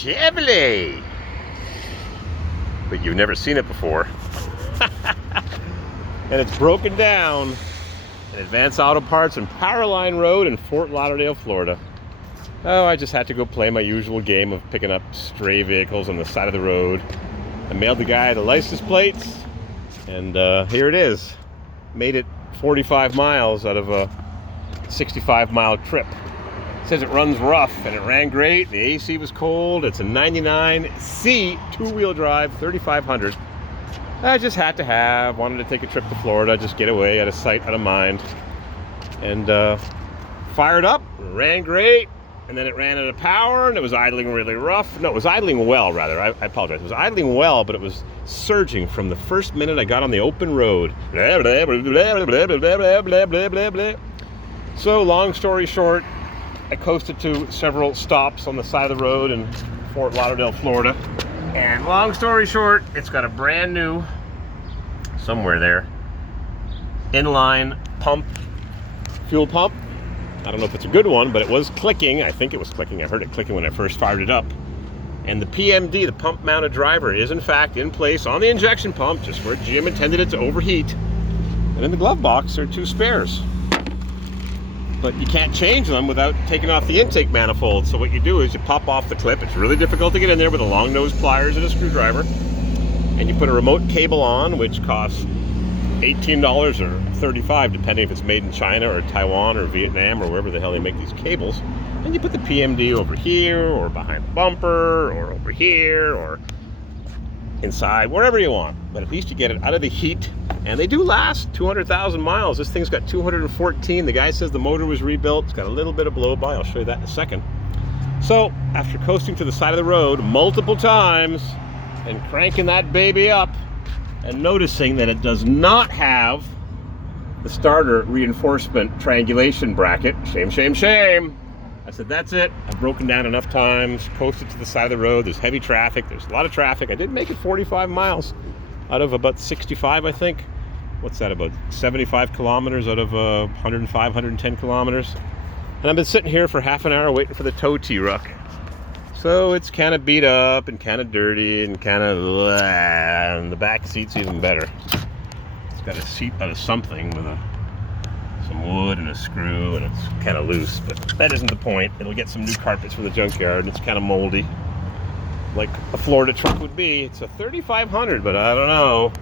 Cheby. But you've never seen it before. And it's broken down in Advance Auto Parts on Powerline Road in Fort Lauderdale, Florida. Oh, I just had to go play my usual game of picking up stray vehicles on the side of the road. I mailed the guy the license plates, and here it is. Made it 45 miles out of a 65-mile trip. It says it runs rough, and it ran great. The AC was cold. It's a 99 C two-wheel drive 3500. I just had to have, wanted to take a trip to Florida, just get away, out of sight, out of mind. And fired up, ran great, and then it ran out of power, and it was idling really rough. No, it was idling well, rather. I apologize. It was idling well, but it was surging from the first minute I got on the open road. So, long story short, I coasted to several stops on the side of the road in Fort Lauderdale, Florida. And long story short, it's got a brand new, somewhere there, inline pump, fuel pump. I don't know if it's a good one, but it was clicking. I think it was clicking. I heard it clicking when I first fired it up. And the PMD, the pump mounted driver, is in fact in place on the injection pump, just where GM intended it to overheat. And in the glove box are two spares. But you can't change them without taking off the intake manifold. So what you do is you pop off the clip. It's really difficult to get in there with a long nose pliers and a screwdriver. And you put a remote cable on, which costs $18 or $35, depending if it's made in China or Taiwan or Vietnam or wherever the hell they make these cables. And you put the PMD over here or behind the bumper or over here or inside, wherever you want. But at least you get it out of the heat. And they do last 200,000 miles. This thing's got 214. The guy says the motor was rebuilt. It's got a little bit of blow-by. I'll show you that in a second. So, after coasting to the side of the road multiple times and cranking that baby up and noticing that it does not have the starter reinforcement triangulation bracket, shame, shame, shame, I said, that's it. I've broken down enough times, coasted to the side of the road. There's heavy traffic. There's a lot of traffic. I did make it 45 miles. Out of about 65, I think. What's that, about 75 kilometers out of 105, 110 kilometers? And I've been sitting here for half an hour waiting for the tow T-Ruck. So it's kind of beat up and kind of dirty and kind of, and the back seat's even better. It's got a seat out of something with some wood and a screw, and it's kind of loose, but that isn't the point. It'll get some new carpets from the junkyard, and it's kind of moldy, like a Florida truck would be. It's a 3500, but I don't know.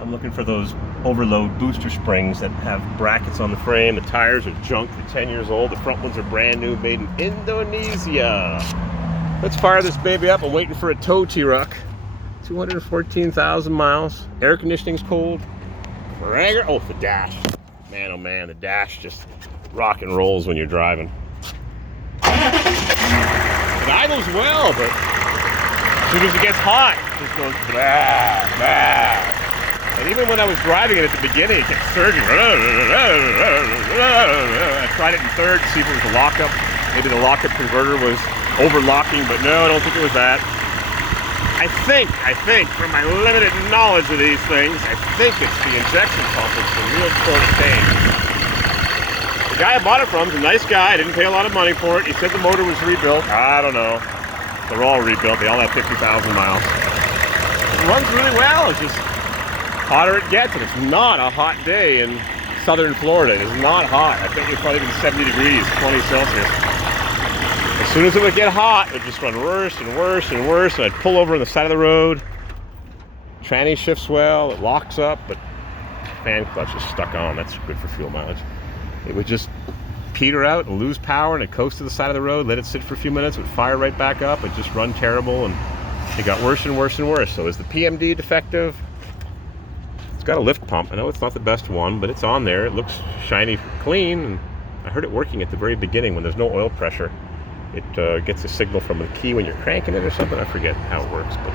I'm looking for those overload booster springs that have brackets on the frame. The tires are junk, they're 10 years old. The front ones are brand new, made in Indonesia. Let's fire this baby up. I'm waiting for a tow T-Ruck. 214,000 miles. Air conditioning's cold. Oh, the dash. Man, oh man, the dash just rock and rolls when you're driving. It idles well, but as soon as it gets hot, it just goes blah, blah. And even when I was driving it at the beginning, it kept surging. I tried it in third to see if it was a lockup. Maybe the lockup converter was overlocking, but no, I don't think it was that. I think, from my limited knowledge of these things, I think it's the injection pump. It's the real sort of thing. The guy I bought it from is a nice guy. I didn't pay a lot of money for it. He said the motor was rebuilt. I don't know. They're all rebuilt. They all have 50,000 miles. It runs really well. It's just hotter it gets, and it's not a hot day in southern Florida. It is not hot. I think it's probably been 70 degrees, 20 Celsius. As soon as it would get hot, it would just run worse and worse and worse, and I'd pull over on the side of the road. Tranny shifts well, it locks up, but fan clutch is stuck on. That's good for fuel mileage. It would just peter out and lose power, and it coast to the side of the road, let it sit for a few minutes, it would fire right back up, it just run terrible, and it got worse and worse and worse. So is the PMD defective? It's got a lift pump. I know it's not the best one, but it's on there. It looks shiny clean, and I heard it working at the very beginning when there's no oil pressure. It gets a signal from the key when you're cranking it or something. I forget how it works, but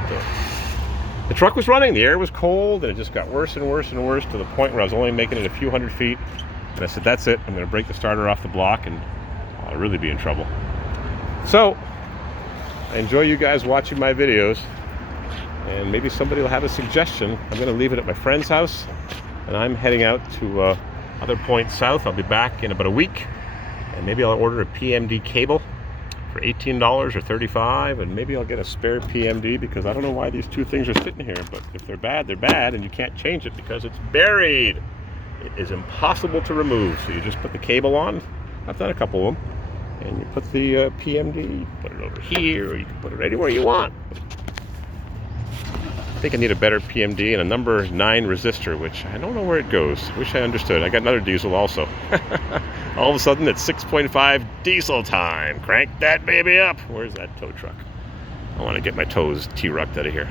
the truck was running, the air was cold, and it just got worse and worse and worse to the point where I was only making it a few hundred feet. And I said, that's it. I'm going to break the starter off the block, and I'll really be in trouble. So, I enjoy you guys watching my videos, and maybe somebody will have a suggestion. I'm going to leave it at my friend's house, and I'm heading out to other points south. I'll be back in about a week, and maybe I'll order a PMD cable for $18 or $35, and maybe I'll get a spare PMD because I don't know why these two things are sitting here, but if they're bad, and you can't change it because it's buried. It is impossible to remove. So you just put the cable on. I've done a couple of them. And you put the PMD, you put it over here, or you can put it anywhere you want. I think I need a better PMD and a number 9 resistor, which I don't know where it goes. Wish I understood. I got another diesel also. All of a sudden, it's 6.5 diesel time. Crank that baby up. Where's that tow truck? I want to get my tows T-rucked out of here.